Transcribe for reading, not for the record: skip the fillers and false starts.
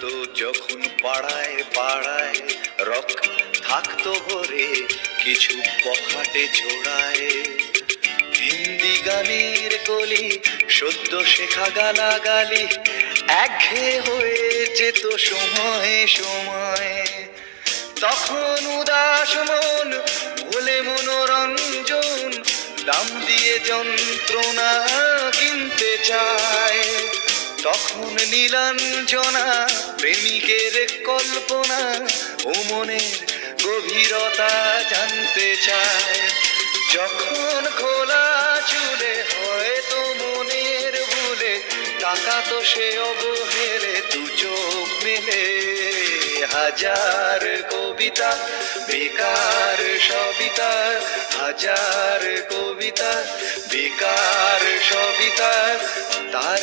হতো যখন পাড়ায় পাড়ায় রক থাকতো ভরে কিছু বখাটে ছোড়ায়, হিন্দি গানের কলি সদ্য শেখা গালাগালি একঘেয়ে হয়ে যেত সময়ে সময়ে। তখন উদাস মন ভুলে মনোরঞ্জন দাম দিয়ে যন্ত্রণা কিনতে চায়। তখন নীলাঞ্জনা প্রেমিকের কল্পনা ও মনের গভীরতা জানতে চায়। যখন খোলা চুলে হয়তো মনের ভুলে তাকাতো সে অবহেলে দু চোখ মেলে। হাজার কবিতা বেকার সবিতা, হাজার কবিতা বেকার সবিতা তার